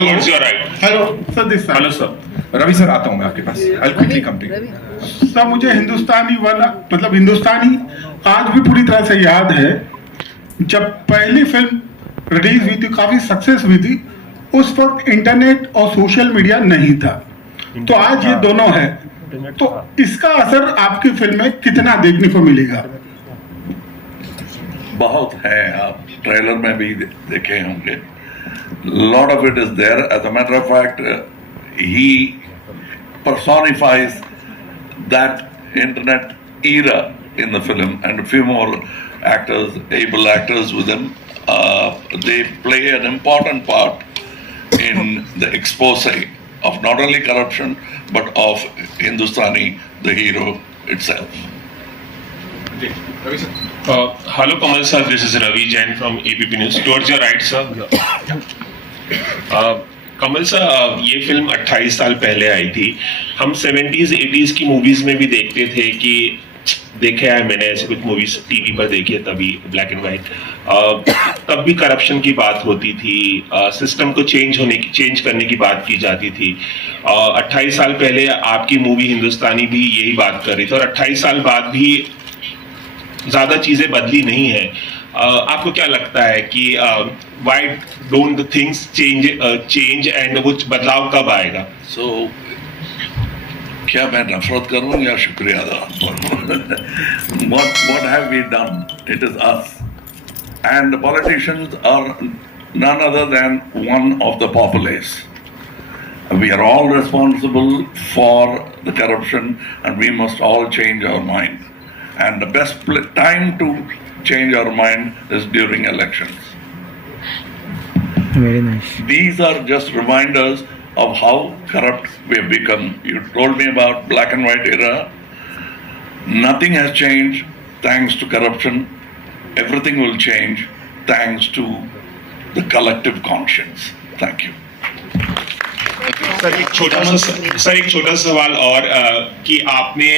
Towards your right. Hello sir, this Hello, sir. Ravi sir आता हूं मैं आपके पास. I'll quickly come to you. Sir, मुझे हिंदुस्तानी वाला मतलब हिंदुस्तानी आज भी पूरी तरह से याद है. जब पहली फिल्म रिलीज हुई थी, काफी सक्सेस हुई थी. उस वक्त इंटरनेट और सोशल मीडिया नहीं था. तो आज ये दोनों है. तो इसका असर आपकी फिल्म में कितना देखने को मिलेगा? बहुत है, आप ट्रेलर में भी देखे होंगे. Lot of it is there. As a matter of fact, he personifies that internet era in the film, and a few more actors, able actors with him. They play an important part in the expose of not only corruption but of Hindustani, the hero itself. Hello, Kamal sir. This is Ravi Jain from ABP News. Towards your right, sir. Kamal sir, ये film 28 साल पहले आई थी. हम 70s 80s की movies में भी देखते थे कि देखे है, मैंने ऐसे कुछ मूवीज टीवी पर देखी है, तभी ब्लैक एंड व्हाइट. तब भी करप्शन की बात होती थी, सिस्टम को चेंज करने की बात की जाती थी. 28 साल पहले आपकी मूवी हिंदुस्तानी भी यही बात कर रही थी, और 28 साल बाद भी ज्यादा चीजें बदली नहीं है. आपको क्या लगता है कि why don't the things change and वो बदलाव कब आएगा? So, क्या मैं नफरत करूं या शुक्रिया अदा करूं? What have we done? It is us, and the politicians are none other than one of the populace. We are all responsible for the corruption, and we must all change our mind. And the best time to change our mind is during elections. Very nice. These are just reminders of how corrupt we have become. You told me about black and white era. Nothing has changed thanks to corruption. Everything will change thanks to the collective conscience. Thank you. Sir, एक छोटा सवाल और कि आपने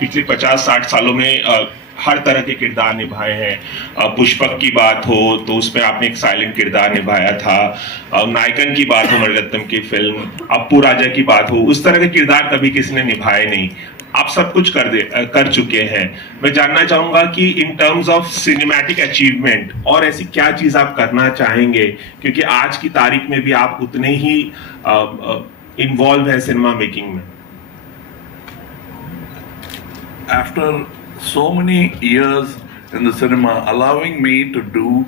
पिछले 50-60 सालों में हर तरह के किरदार निभाए हैं. पुष्पक की बात हो तो उसमें आपने एक साइलेंट किरदार निभाया था. नायकन की बात हो मणिरत्नम की फिल्म, अप्पू राजा की बात हो, उस तरह के किरदार कभी किसी ने निभाए नहीं. आप सब कुछ कर चुके हैं. मैं जानना चाहूंगा कि in terms of cinematic achievement और ऐसी क्या चीज आप करना चाहेंगे, क्योंकि आज की तारीख में भी आप उतने ही इन्वॉल्व है सिनेमा मेकिंग में. After so many years in the cinema, allowing me to do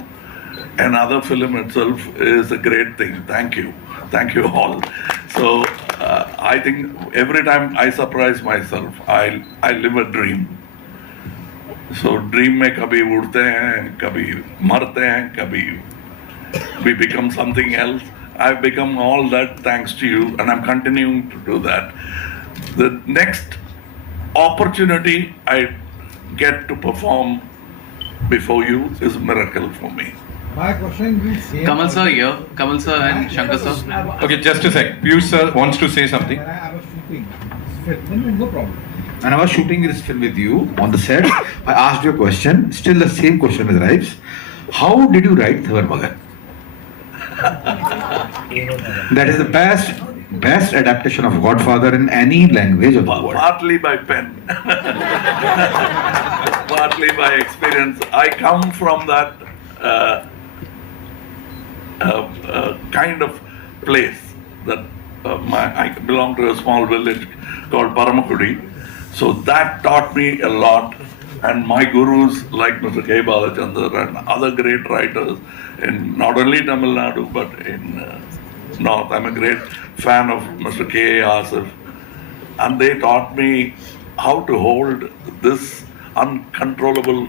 another film itself is a great thing. Thank you. Thank you all. So I think every time I surprise myself, I live a dream. So dream में कभी उड़ते हैं, कभी मरते हैं, कभी we become something else. I've become all that thanks to you, and I'm continuing to do that. The next opportunity I get to perform before you is a miracle for me. My question is same. Kamal sir here. Kamal sir and Shankar sir. Okay, just a sec. Piyush sir wants to say something. When I was shooting this film, no problem. When I was shooting this film with you on the set, I asked you a question, still the same question arrives. How did you write Thavar Magan? That is the best adaptation of Godfather in any language of the world. Partly by pen, partly by experience. I come from that kind of place that I belong to a small village called Paramakudi. So that taught me a lot. And my gurus like Mr. K. Balachandar and other great writers in not only Tamil Nadu but in North. I'm a great fan of Mr. K. Asif. And they taught me how to hold this uncontrollable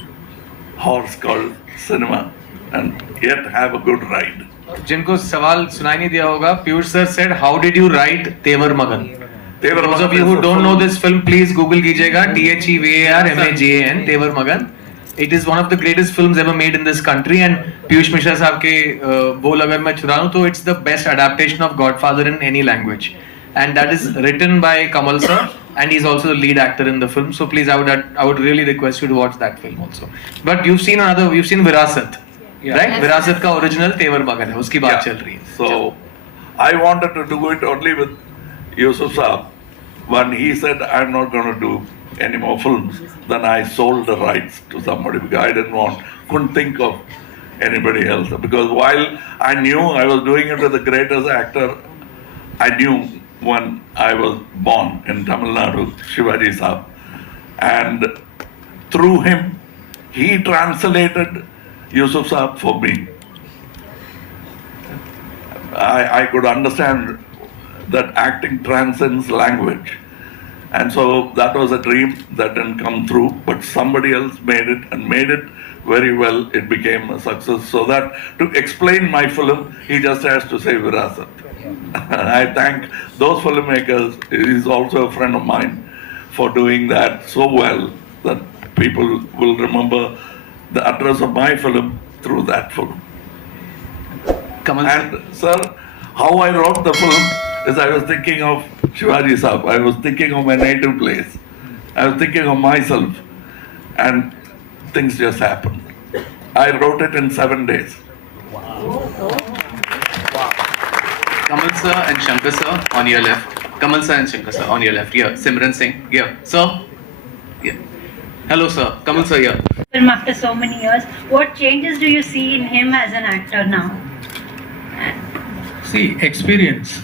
horse called cinema and yet have a good ride. जिनको सवाल सुनाई नहीं दिया होगा, Piyush sir said, how did you write तेवर मगन? Those of you who don't know this film, please Google कीजिएगा THEVAR MAGAN तेवर मगन. It is one of the greatest films ever made in this country, and Piyush Mishra साहब के बोल अगर मैं चुरा लूं तो it's the best adaptation of Godfather in any language, and that is written by Kamal sir, and he's also the lead actor in the film. So please, I would really request you to watch that film also. But you've seen Virasat, right? Virasat का original तेवर मगन है, उसकी बात चल रही है. So I wanted to do it only with Yusuf Saab. When he said, I'm not going to do any more films, then I sold the rights to somebody because I couldn't think of anybody else. Because while I knew I was doing it with the greatest actor, I knew when I was born in Tamil Nadu, Shivaji Saab. And through him, he translated Yusuf Saab for me. I could understand that acting transcends language. And so that was a dream that didn't come through, but somebody else made it and made it very well. It became a success. So that to explain my film, he just has to say Virasat. I thank those filmmakers. He's also a friend of mine for doing that so well that people will remember the address of my film through that film. Kamal sir. And sir, how I wrote the film is I was thinking of Shivaji Saab. I was thinking of my native place. I was thinking of myself. And things just happened. I wrote it in 7 days. Kamal sir and Shankar sir on your left. Kamal sir and Shankar sir on your left. Here, Simran Singh. Here, sir. Here. Hello sir. Kamal sir here. Film after so many years. What changes do you see in him as an actor now? See, experience.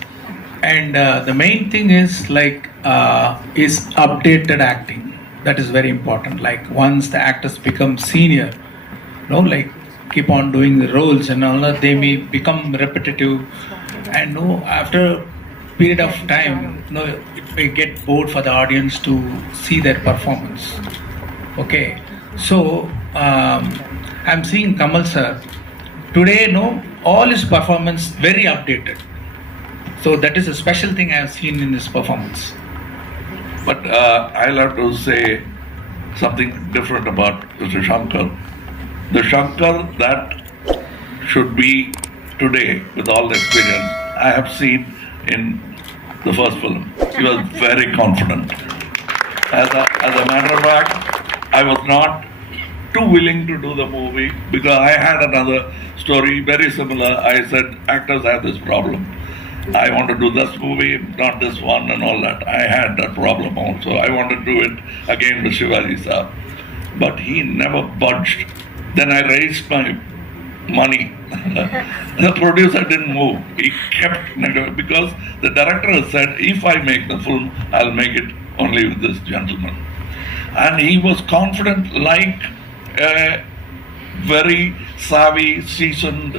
And the main thing is is updated acting. That is very important. Like once the actors become senior, keep on doing the roles and all that, they may become repetitive. And after a period of time, it may get bored for the audience to see their performance. Okay, so I'm seeing Kamal sir today. All his performance very updated. So that is a special thing I have seen in his performance. But I'll have to say something different about Mr. Shankar. The Shankar that should be today with all the experience I have seen in the first film. He was very confident. As a matter of fact, I was not too willing to do the movie because I had another story very similar. I said, actors have this problem. I want to do this movie, not this one and all that. I had that problem also. I want to do it again with Shivaji Saab. But he never budged. Then I raised my money. The producer didn't move. He kept because the director said, if I make the film, I'll make it only with this gentleman. And he was confident like a very savvy, seasoned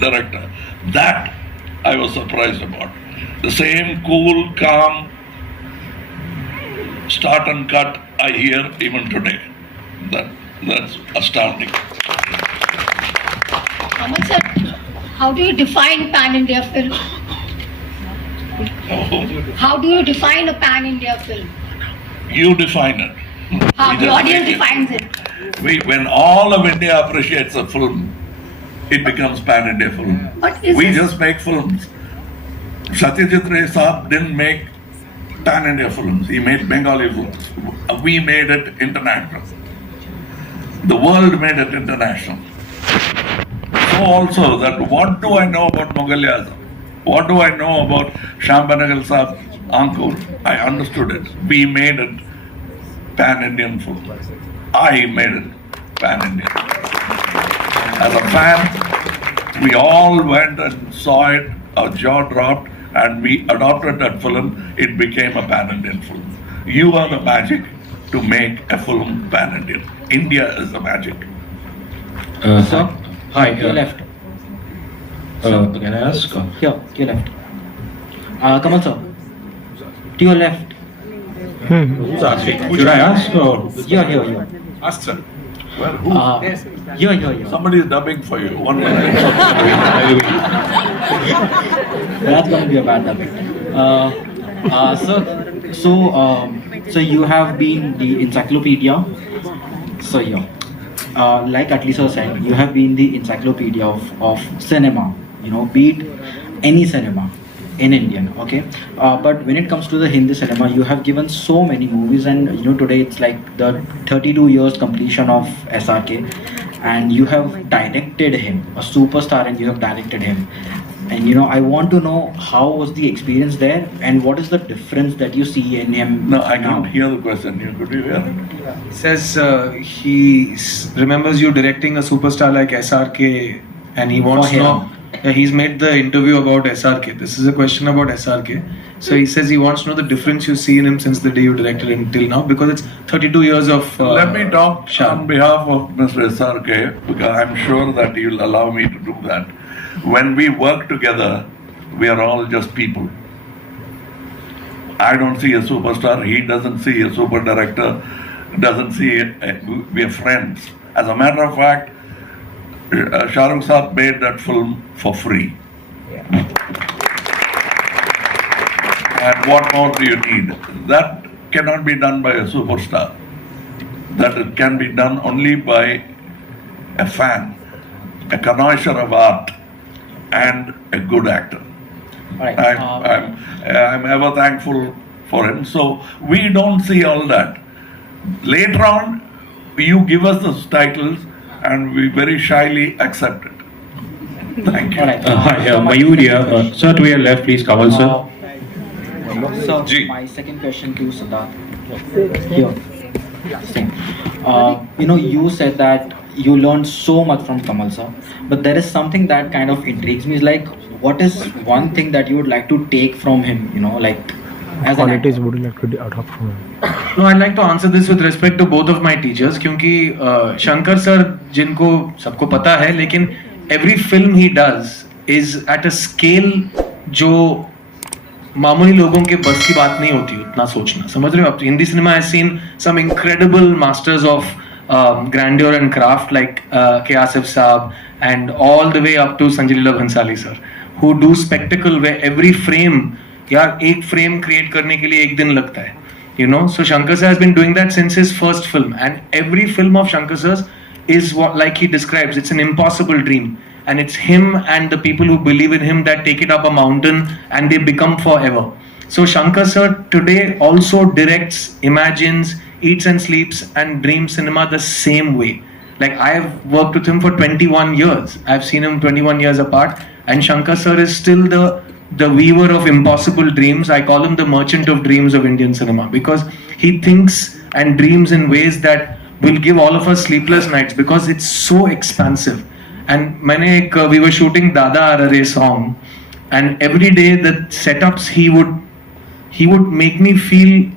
director. That I was surprised about. The same cool, calm, start and cut I hear even today. That's astounding. Kamal sir, how do you define pan-India film? How do you define a pan-India film? You define it. How the audience defines it? When all of India appreciates a film, it becomes pan-India film. But is We this- just make films. Satyajit Ray Saab didn't make pan-India films. He made Bengali films. We made it international. The world made it international. So also that what do I know about Mughal Azam? What do I know about Shambhanagal Saab Ankur? I understood it. We made it pan-Indian film. I made it pan-Indian. As a fan, we all went and saw it, our jaw dropped, and we adopted that film. It became a pan-Indian film. You are the magic to make a film pan-Indian. India is the magic. Sir, Hi. your left. Can I ask? Here, your left. Kamal sir, to your left. Who's asking? Should I ask or? Here. Ask, sir. Well, who? Here. Somebody is dubbing for you. 1 minute. That's going to be a bad topic. Sir, so you have been the encyclopedia. So yeah, like Atli sir said, you have been the encyclopedia of cinema. Be it any cinema in Indian, okay. But when it comes to the Hindi cinema, you have given so many movies, and today it's like the 32 years completion of SRK, and you have directed him, a superstar, and you have directed him. And I want to know how was the experience there, and what is the difference that you see in him No, I now? can't hear the question. You could hear it. He says he remembers you directing a superstar like SRK, and he wants to know. He's made the interview about SRK. This is a question about SRK. So he says he wants to know the difference you see in him since the day you directed him till now, because it's 32 years of. Let me talk on behalf of Mr. SRK, because I'm sure that he will allow me to do that. When we work together, we are all just people. I don't see a superstar, he doesn't see a super director, doesn't see we are friends. As a matter of fact, Shah Rukh Sahab made that film for free. And what more do you need? That cannot be done by a superstar. That it can be done only by a fan, a connoisseur of art, and a good actor. Alright, I'm ever thankful for him. So we don't see all that. Later on, you give us those titles and we very shyly accept it. Thank you. Alright, Hi, Mayur here. Sir, to your left, please. Kamal, sir. So my second question to Siddharth. Here. Same. You said that you learned so much from Kamal sir, but there is something that kind of intrigues me. Is like, what is one thing that you would like to take from him? Like, as an actor? would you like to adopt from him? No, I'd like to answer this with respect to both of my teachers, क्योंकि Shankar sir जिनको सबको पता है, लेकिन every film he does is at a scale जो मामूली लोगों के बस की बात नहीं होती उतना सोचना, समझ रहे हो आप? Hindi cinema has seen some incredible masters of grandeur and craft like K. Asif Saab and all the way up to Sanjay Leela Bhansali sir, who do spectacle where every frame, यार एक frame create करने के लिए एक दिन लगता है, So Shankar sir has been doing that since his first film, and every film of Shankar sir's is what, like he describes, it's an impossible dream, and it's him and the people who believe in him that take it up a mountain and they become forever. So Shankar sir today also directs, imagines, eats and sleeps and dreams cinema the same way. Like, I have worked with him for 21 years. I've seen him 21 years apart, and Shankar sir is still the weaver of impossible dreams. I call him the merchant of dreams of Indian cinema, because he thinks and dreams in ways that will give all of us sleepless nights, because it's so expansive. And we were shooting Dada Arare song, and every day the setups he would make me feel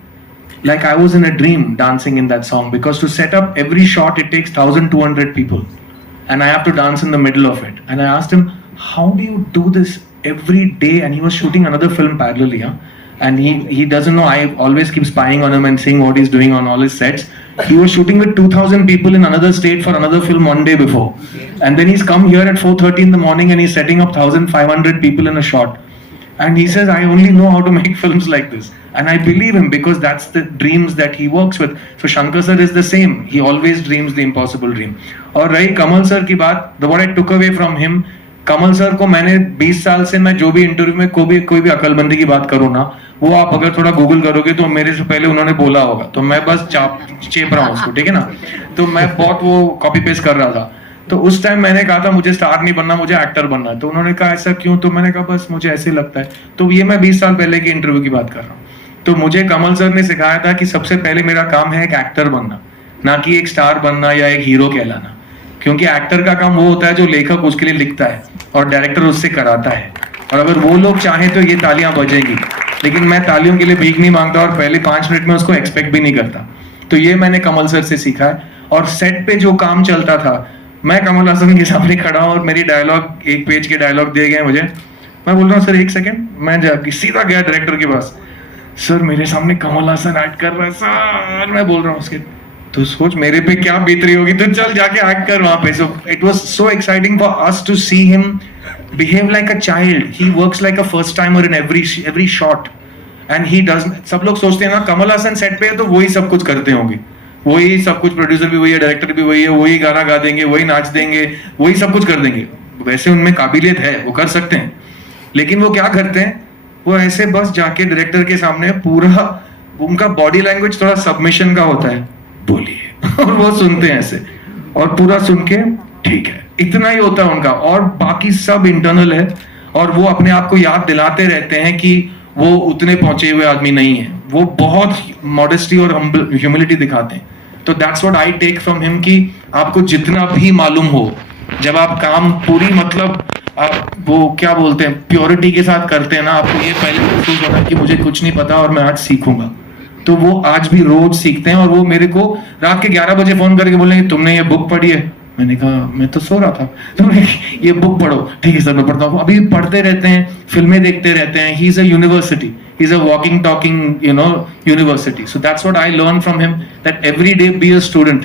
like I was in a dream dancing in that song, because to set up every shot it takes 1,200 people and I have to dance in the middle of it. And I asked him, how do you do this every day? And he was shooting another film parallelly, and he doesn't know. I always keep spying on him and seeing what he's doing on all his sets. He was shooting with 2,000 people in another state for another film one day before, and then he's come here at 4:30 in the morning and he's setting up 1,500 people in a shot. And he says, I only know how to make films like this. And I believe him, because that's the dreams that he works with. So Shankar sir is the same. He always dreams the impossible dream. और रही कमल sir की बात, what I took away from him, Kamal sir को मैंने 20 साल से, मैं जो भी इंटरव्यू में कोई भी अकलमंदी की बात करूँ ना, वो आप अगर थोड़ा गूगल करोगे तो मेरे से पहले उन्होंने बोला होगा, तो मैं बस चेप रहा हूँ उसको, ठीक है ना? तो मैं बहुत वो कॉपी पेस्ट कर रहा था. तो उस टाइम मैंने कहा था मुझे स्टार नहीं बनना, मुझे एक्टर बनना है. तो उन्होंने कहा ऐसा क्यों? तो मैंने कहा बस मुझे ऐसे लगता है. तो ये मैं 20 साल पहले के इंटरव्यू की बात कर रहा हूँ. तो मुझे कमल सर ने सिखाया था कि सबसे पहले मेरा काम है एक एक्टर बनना, ना कि एक स्टार बनना या एक हीरो कहलाना. क्योंकि एक्टर का काम वो होता है जो लेखक उसके लिए लिखता है और डायरेक्टर उससे कराता है. और अगर वो लोग चाहें तो ये तालियां बजेंगी, लेकिन मैं तालियों के लिए भीख नहीं मांगता और पहले 5 मिनट में उसको एक्सपेक्ट भी नहीं करता. तो ये मैंने कमल सर से सीखा है. और सेट पे जो काम चलता था, मैं कमल हासन के सामने खड़ा हूं और मेरी डायलॉग, 1 पेज के डायलॉग दिए गए मुझे. मैं बोल रहा हूँ सर 1 सेकेंड. मैं जाके सीधा गया डायरेक्टर के पास, सर मेरे सामने कमल हासन एक्ट कर रहा है सर. मैं बोल रहा हूँ उसके, तो सोच मेरे पे क्या बीत रही होगी, तो चल जाके एक्ट कर वहां पे. So it was so exciting for us to see him behave like a child. He works like a first timer in every shot, and he does. सब लोग सोचते हैं ना कमल हासन सेट पे है तो वही सब कुछ करते होंगे, वही सब कुछ, प्रोड्यूसर भी वही है, डायरेक्टर भी वही है, वही गाना गा देंगे, वही नाच देंगे, वही सब कुछ कर देंगे. वैसे उनमें काबिलियत है, वो कर सकते हैं, लेकिन वो क्या करते हैं, वो ऐसे बस जाके डायरेक्टर के सामने पूरा उनका बॉडी लैंग्वेज थोड़ा सबमिशन का होता है, बोलिए, और वो सुनते हैं ऐसे, और पूरा सुन के ठीक है, इतना ही होता है उनका, और बाकी सब इंटरनल है. और वो अपने आप को याद दिलाते रहते हैं कि वो उतने पहुंचे हुए आदमी नहीं है, वो बहुत मॉडेस्टी और ह्यूमिलिटी दिखाते हैं। तो that's what I take from him कि आपको जितना भी मालूम हो, जब आप काम पूरी मतलब आप वो क्या बोलते हैं प्योरिटी के साथ करते हैं ना, आपको ये पहले महसूस होता है कि मुझे कुछ नहीं पता और मैं आज सीखूंगा। तो वो आज भी रोज सीखते हैं और वो मेरे को रात के 11 बजे फोन करके बोलेंगे तुमने ये बुक पढ़ी है? मैंने कहा मैं तो सो रहा था। तुमने ये बुक पढ़ो, ठीक है सर मैं पढ़ता हूँ। अभी पढ़ते रहते हैं, फिल्में देखते रहते हैं। He is a university, he is a walking talking university. So that's what I learn from him, that every day be a student.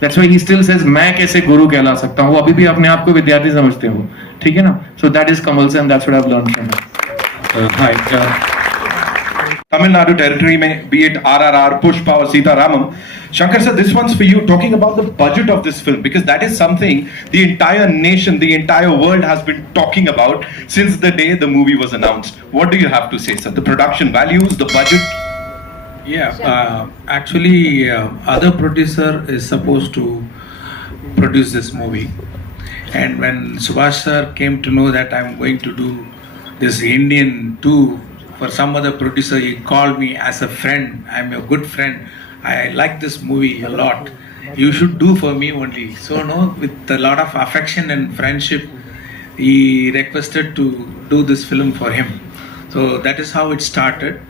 That's why he still says मैं कैसे गुरु कहला सकता हूँ, वो अभी भी अपने आप को विद्यार्थी समझते हैं वो, ठीक है ना। So that is Kamal sir and that's what I have learned from him. Hi. Tamil Nadu territory में, be it RRR, Pushpa or Sita Ramam. Shankar sir, this one's for you, talking about the budget of this film, because that is something the entire nation, the entire world has been talking about since the day the movie was announced. What do you have to say, sir? The production values, the budget? Yeah, actually, other producer is supposed to produce this movie, and when Subhash sir came to know that I'm going to do this Indian 2 for some other producer, he called me as a friend. I'm a good friend. I like this movie a lot. You should do for me only. So no, with a lot of affection and friendship, he requested to do this film for him. So that is how it started.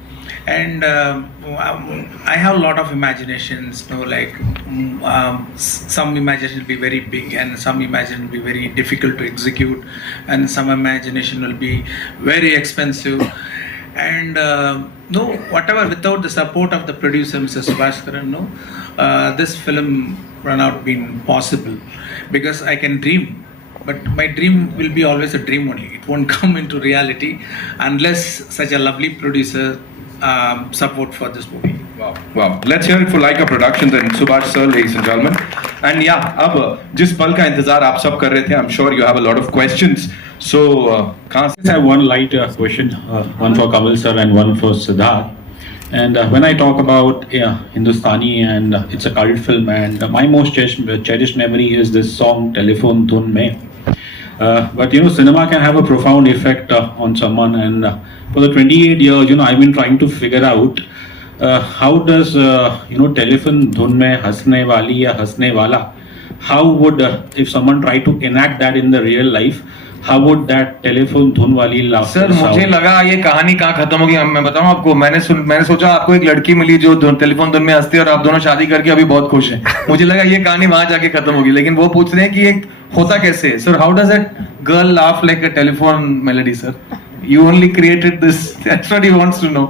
And I have a lot of imaginations, some imagination will be very big and some imagination will be very difficult to execute, and some imagination will be very expensive. And whatever, without the support of the producer, Mr. Subhash Karan, this film run out been possible, because I can dream, but my dream will be always a dream only. It won't come into reality unless such a lovely producer support for this movie. Wow. Let's hear it for Laika Productions and Subhash sir, ladies and gentlemen. And yeah, अब जिस पल का इंतजार आप सब कर रहे थे, I'm sure you have a lot of questions. So, कहाँ से? I have one light question, one for Kamal sir and one for Siddharth. And when I talk about Hindustani and it's a cult film, and my most cherished memory is this song Telephone Dhun Mein. But cinema can have a profound effect on someone, and for the 28 years, I've been trying to figure out how does Telephone Dhun Mein Hasne Wali ya Hasne Wala, how would if someone try to enact that in the real life, how would that telephone धुन वाली laughter sir मुझे लगा ये कहानी कहाँ खत्म होगी। मैं बताऊं आपको, मैंने सोचा आपको एक लड़की मिली जो टेलीफोन धुन में हंसती है और आप दोनों शादी करके अभी बहुत खुश हैं। मुझे लगा ये कहानी वहां जाके खत्म होगी, लेकिन वो पूछ रहे हैं कि एक होता कैसे है। Sir how does that girl laugh like a telephone melody? Sir you only created this, that's what he wants to know.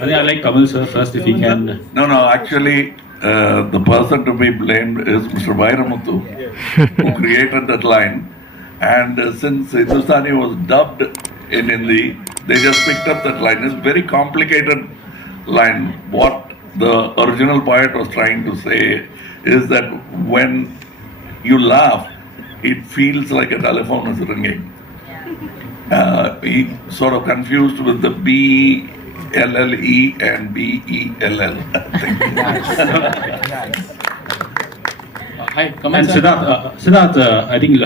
I like Kamal sir first, if he can. No, actually the person to be blamed is Mr. Vairamuthu, who created that line. And since Hindustani was dubbed in Hindi, they just picked up that line. It's a very complicated line. What the original poet was trying to say is that when you laugh, it feels like a telephone is ringing. He sort of confused with the B-L-L-E and B-E-L-L. Hi, Kamal sir. Siddharth, I think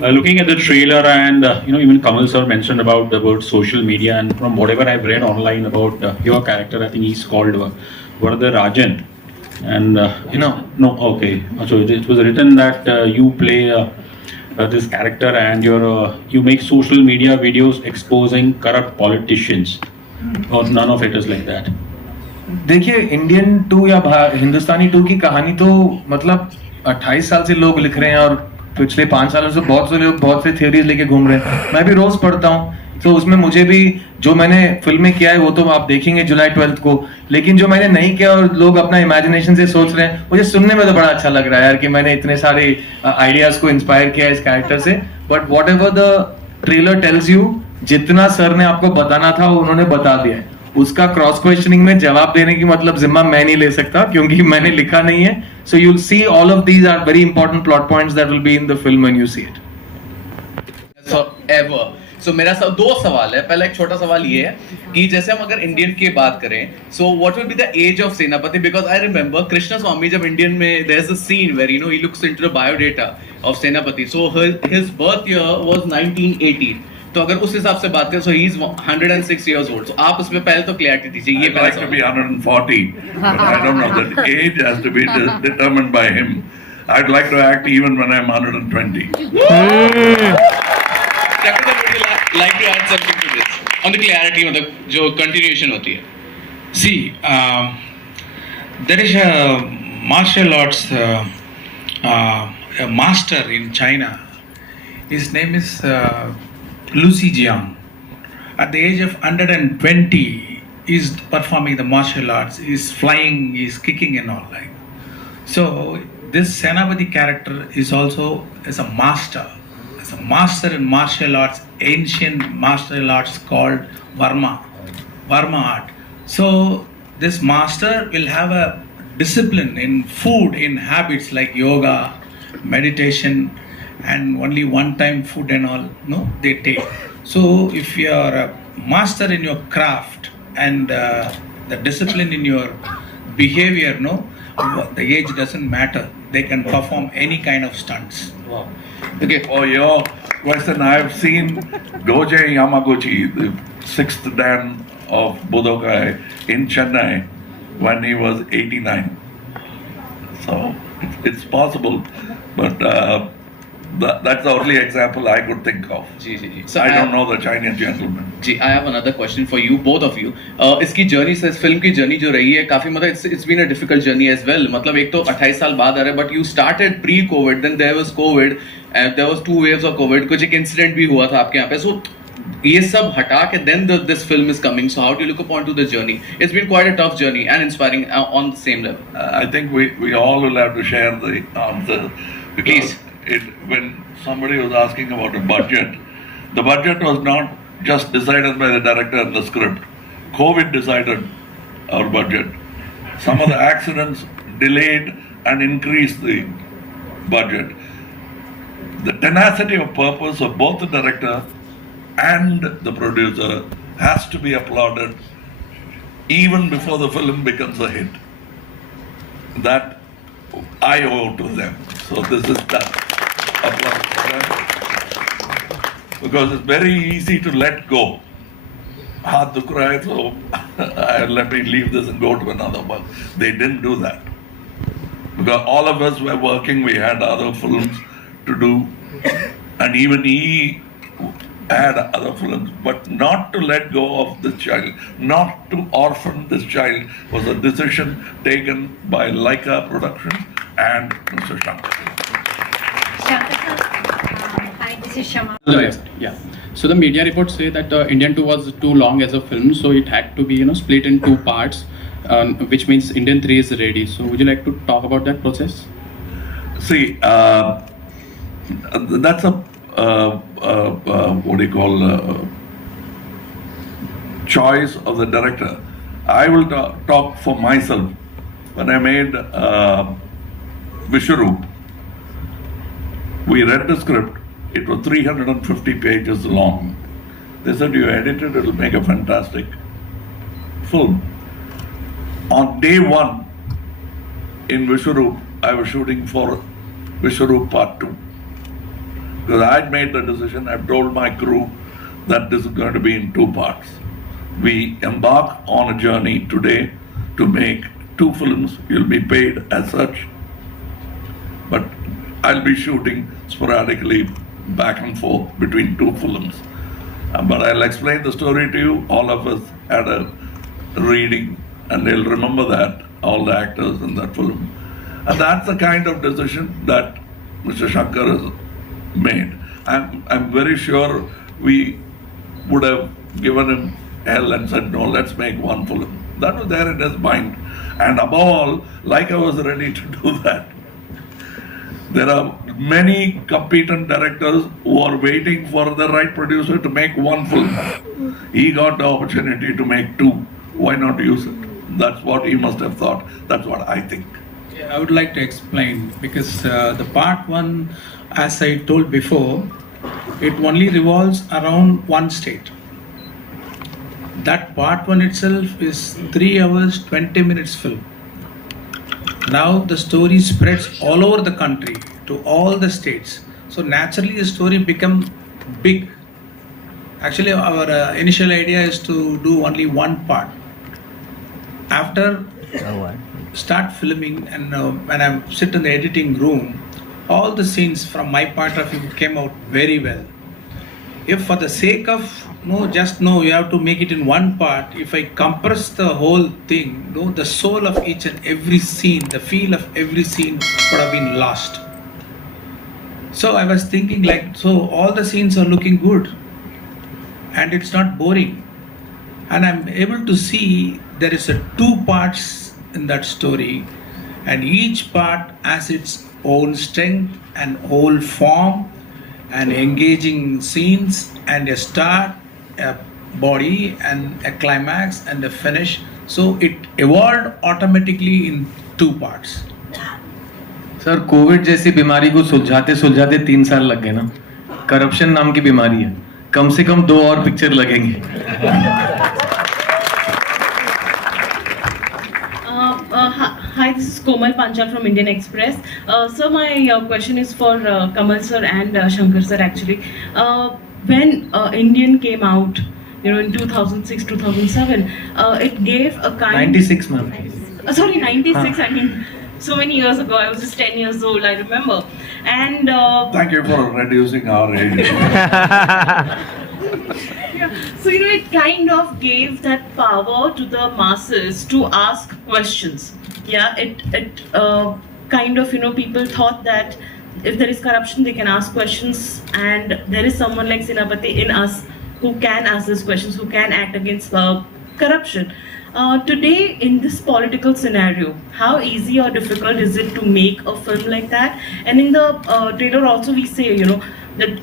looking at the trailer and even Kamal sir mentioned about the word social media, and from whatever I've read online about your character, I think he's called Vardha Rajan, and okay, so it was written that you play this character and you make social media videos exposing corrupt politicians, or none of it is like that? देखिए Indian 2 या हिंदुस्तानी 2 की कहानी तो मतलब 28 साल से लोग लिख रहे हैं और पिछले 5 सालों से बहुत से लोग बहुत से थ्योरीज लेके घूम रहे हैं। मैं भी रोज पढ़ता हूँ, तो उसमें मुझे भी जो मैंने फिल्में किया है वो तो आप देखेंगे जुलाई 12 को, लेकिन जो मैंने नहीं किया और लोग अपना इमेजिनेशन से सोच रहे हैं, मुझे सुनने में तो बड़ा अच्छा लग रहा है यार कि मैंने इतने सारे आइडियाज को इंस्पायर किया इस कैरेक्टर से। But what ever the trailer tells you, जितना सर ने आपको बताना था वो उन्होंने बता दिया है। उसका क्रॉस क्वेश्चनिंग में जवाब देने की मतलब जिम्मा मैं नहीं ले सकता क्योंकि मैंने लिखा नहीं है। So you will see all of these are very important plot points that will be in the film when you see it. So मेरा 2 सवाल है। पहला एक छोटा सवाल ये है कि जैसे हम अगर इंडियन की बात करें, so what will be the age of Senapathi? Because I remember Krishna Swamy जब इंडियन में there is a scene where he looks into the biodata of Senapathi, so his birth year was 1918, तो अगर उस हिसाब से बात करें, so he is 106 years old. So आप उसमें पहले तो clarity दीजिए. ये I'd like to be 140, but I don't know. That age has to be determined by him. I'd like to act even when I'm 120. Captain, would you like to add something to this? On the clarity, मतलब जो continuation होती है. See, there is a martial arts a master in China. His name is Lucy Jiang. At the age of 120, he's performing the martial arts. He's flying, he's kicking and all like. So this Senapati character is also as a master. As a master in martial arts, ancient martial arts called Varma art. So this master will have a discipline in food, in habits like yoga, meditation, and only one time food and all, no, they take. So if you are a master in your craft and the discipline in your behavior, no, the age doesn't matter. They can perform any kind of stunts. Wow. Okay. For your question, I've seen Goje Yamaguchi, the 6th Dan of Budokai in Chennai when he was 89. So it's possible, but that's the only example I could think of. जी. So I don't know the Chinese gentleman. जी, I have another question for you, both of you. इसकी journey से, इस film की journey जो रही है काफी, मतलब it's been a difficult journey as well. मतलब एक तो 28 साल बाद आ रहा है, but you started pre-COVID, then there was COVID, and there was 2 waves of COVID. कुछ एक incident भी हुआ था आपके यहाँ पे. So ये सब हटा के then this film is coming. So how do you look upon to the journey? It's been quite a tough journey and inspiring on the same level. I think we all will have to share the answer. Please. When somebody was asking about a budget, the budget was not just decided by the director and the script. COVID decided our budget. Some of the accidents delayed and increased the budget. The tenacity of purpose of both the director and the producer has to be applauded even before the film becomes a hit. That I owe to them. So this is that. Applause for them. Because it's very easy to let go. Haath dukh raha hai, so let me leave this and go to another one. They didn't do that. Because all of us were working, we had other films to do, and even he had other films, but not to let go of this child, not to orphan this child was a decision taken by Laika Productions and Mr. Shankar. Hi, this is Shama. Yeah. So the media reports say that Indian 2 was too long as a film, so it had to be split in 2 parts, which means Indian 3 is ready. So would you like to talk about that process? See, that's a what do you call choice of the director. I will talk for myself. When I made Vishwaroop, we read the script. It was 350 pages long. They said, you edit it, it'll make a fantastic film. On day 1 in Vishwaroop, I was shooting for Vishwaroop Part 2. Because I had made the decision, I've told my crew that this is going to be in 2 parts. We embark on a journey today to make 2 films. You'll be paid as such. But I'll be shooting sporadically back and forth between 2 films. But I'll explain the story to you. All of us had a reading and they'll remember that, all the actors in that film. And that's the kind of decision that Mr. Shankar has made. I'm very sure we would have given him hell and said, no, let's make 1 film. That was there in his mind. And above all, like I was ready to do that. There are many competent directors who are waiting for the right producer to make 1 film. He got the opportunity to make 2. Why not use it? That's what he must have thought. That's what I think. I would like to explain because the part 1, as I told before, it only revolves around 1 state. That part 1 itself is 3 hours, 20 minutes film. Now the story spreads all over the country to all the states. So naturally the story become big. Actually, our initial idea is to do only one part. After start filming, and when I sit in the editing room, all the scenes from my point of view came out very well. If for the sake of you have to make it in one part, if I compress the whole thing, the soul of each and every scene, the feel of every scene would have been lost. So I was thinking so all the scenes are looking good and it's not boring. And I'm able to see there is 2 parts in that story, and each part has its own strength and whole form and engaging scenes and a start, a body and a climax and a finish. So it evolved automatically in 2 parts. Sir, Covid जैसी बीमारी को सुलझाते सुलझाते 3 साल लग गए ना. Corruption नाम की बीमारी है, कम से कम 2 और पिक्चर लगेंगे. Hi, this is Komal Panchal from Indian Express. So my question is for Kamal sir and Shankar sir actually. When Indian came out, in 2006, 2007, it gave a kind... 96, ma'am. Sorry, 96, I mean, so many years ago. I was just 10 years old, I remember. And... Thank you for reducing our age. So, it kind of gave that power to the masses to ask questions. Yeah, it kind of, people thought that if there is corruption, they can ask questions, and there is someone like Senapati in us who can ask these questions, who can act against corruption. Today, in this political scenario, how easy or difficult is it to make a film like that? And in the trailer also we say, that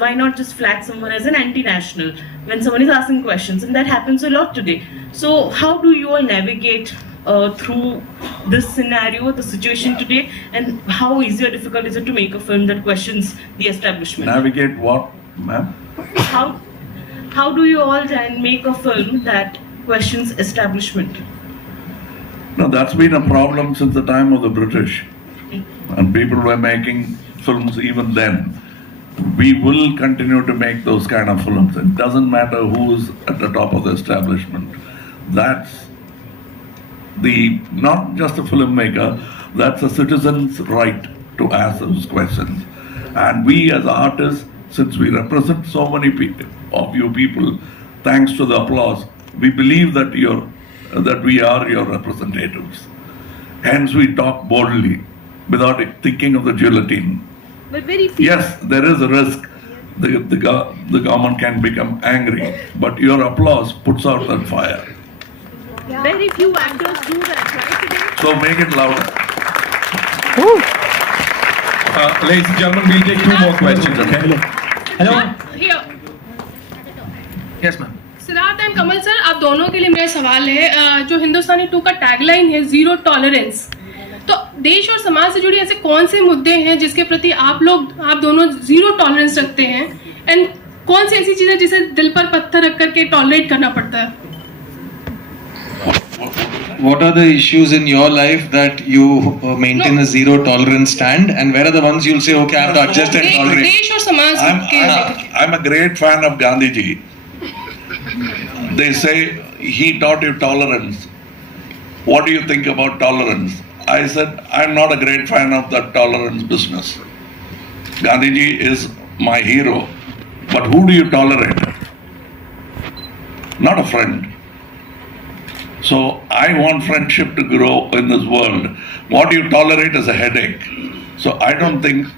why not just flag someone as an anti-national when someone is asking questions, and that happens a lot today. So how do you all navigate through this scenario, the situation today, and how easy or difficult is it to make a film that questions the establishment? Navigate what, ma'am? How do you all then make a film that questions establishment? No, that's been a problem since the time of the British, and people were making films even then. We will continue to make those kind of films. It doesn't matter who's at the top of the establishment. That's not just a filmmaker, that's a citizen's right to ask those questions. And we as artists, since we represent so many of you people, thanks to the applause, we believe that we are your representatives. Hence we talk boldly, without thinking of the guillotine. But very few. Yes, there is a risk. The government can become angry, but your applause puts out that fire. Yeah. Very few actors do that, right? Today? So make it louder. Ladies and gentlemen, we'll take 2 more questions, okay? Hello. Here. Yes, ma'am. Siddharth and Kamal sir, आप दोनों के लिए मेरा सवाल है, जो हिंदुस्तानी 2 का tagline है, 0 टॉलरेंस, तो देश और समाज से जुड़े ऐसे कौन से मुद्दे हैं जिसके प्रति आप दोनों 0 टॉलरेंस रखते हैं, एंड कौन सी ऐसी चीजें जिसे दिल पर पत्थर रख करके टॉलरेट करना पड़ता है? What are the issues in your life that you maintain a 0 tolerance stand, and where are the ones you'll say, okay, I have to adjust and tolerate? देश और समाज के I'm a great fan of Gandhiji. They say he taught you tolerance. What do you think about tolerance? I said, I'm not a great fan of the tolerance business. Gandhiji is my hero. But who do you tolerate? Not a friend. So I want friendship to grow in this world. What you tolerate is a headache. So I don't think,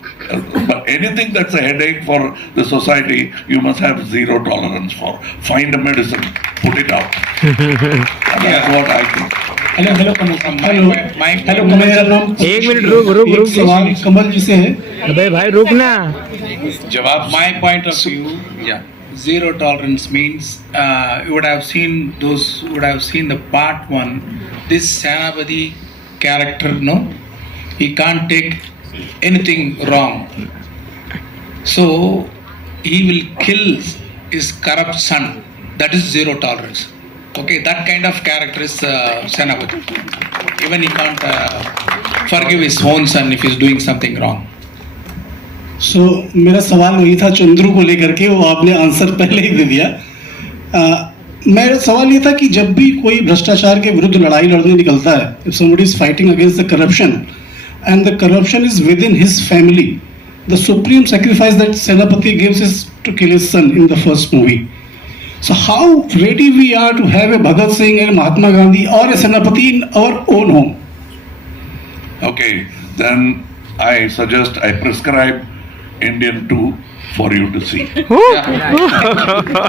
but anything that's a headache for the society, you must have 0 tolerance for. Find a medicine, put it out. That's what I think. Hello Kamal मेरा नाम 1 minute रुक सवाल कमल जी से है. अबे भाई रुक ना. जवाब. My point of view, yeah, 0 tolerance means you would have seen those who would have seen the part 1. This Senapati character, he can't take anything wrong. So he will kill his corrupt son. That is 0 tolerance. Okay, that kind of character is Senapati. Even he can't forgive his own son if he's doing something wrong. सो मेरा सवाल वही था चंद्रू को लेकर के, वो आपने answer पहले ही दे दिया। मेरा सवाल ये था कि जब भी कोई भ्रष्टाचार के विरुद्ध लड़ाई लड़ने निकलता है, if somebody is fighting against the corruption and the corruption is within his family, the supreme sacrifice that Senapathi gives is to kill his son in the first movie. So how ready we are to have a Bhagat Singh and Mahatma Gandhi or a Senapati in our own home? Okay, then I suggest I prescribe Indian 2 for you to see.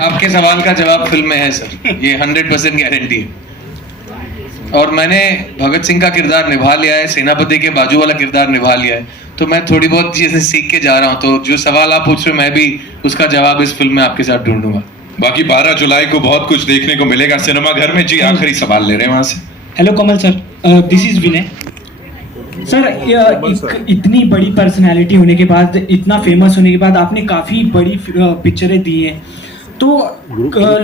आपके सवाल का जवाब film में है sir, ये 100% guarantee है। और मैंने भगत सिंह का किरदार निभा लिया है, सेनापति के बाजू वाला किरदार निभा लिया है, तो मैं थोड़ी बहुत चीजें सीख के जा रहा हूँ। तो जो सवाल आप पूछ रहे हो मैं भी उसका जवाब इस फिल्म में आपके साथ ढूंढूंगा। बाकी 12 जुलाई को बहुत कुछ देखने को मिलेगा सिनेमा घर में। जी आखिरी सवाल ले रहे हैं वहां से। Hello Kamal sir, this is Vinay sir. इतनी बड़ी पर्सनालिटी होने के बाद, इतना फेमस होने के बाद आपने काफ़ी बड़ी पिक्चरें दी हैं, तो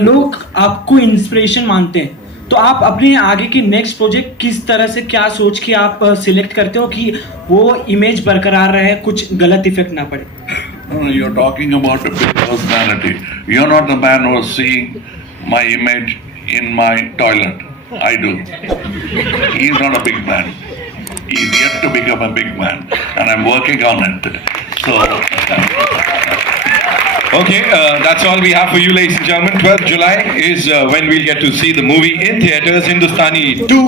लोग आपको इंस्पिरेशन मानते हैं, तो आप अपने आगे की नेक्स्ट प्रोजेक्ट किस तरह से, क्या सोच के आप सिलेक्ट करते हो कि वो इमेज बरकरार रहे, कुछ गलत इफेक्ट ना पड़े? You're talking about a big personality. You're not the man who's seeing my image in my toilet. I do. He's not a big man. He's yet to become a big man, and I'm working on it. So. Okay, that's all we have for you, ladies and gentlemen. 12th July is when we'll get to see the movie in theaters, Hindustani 2.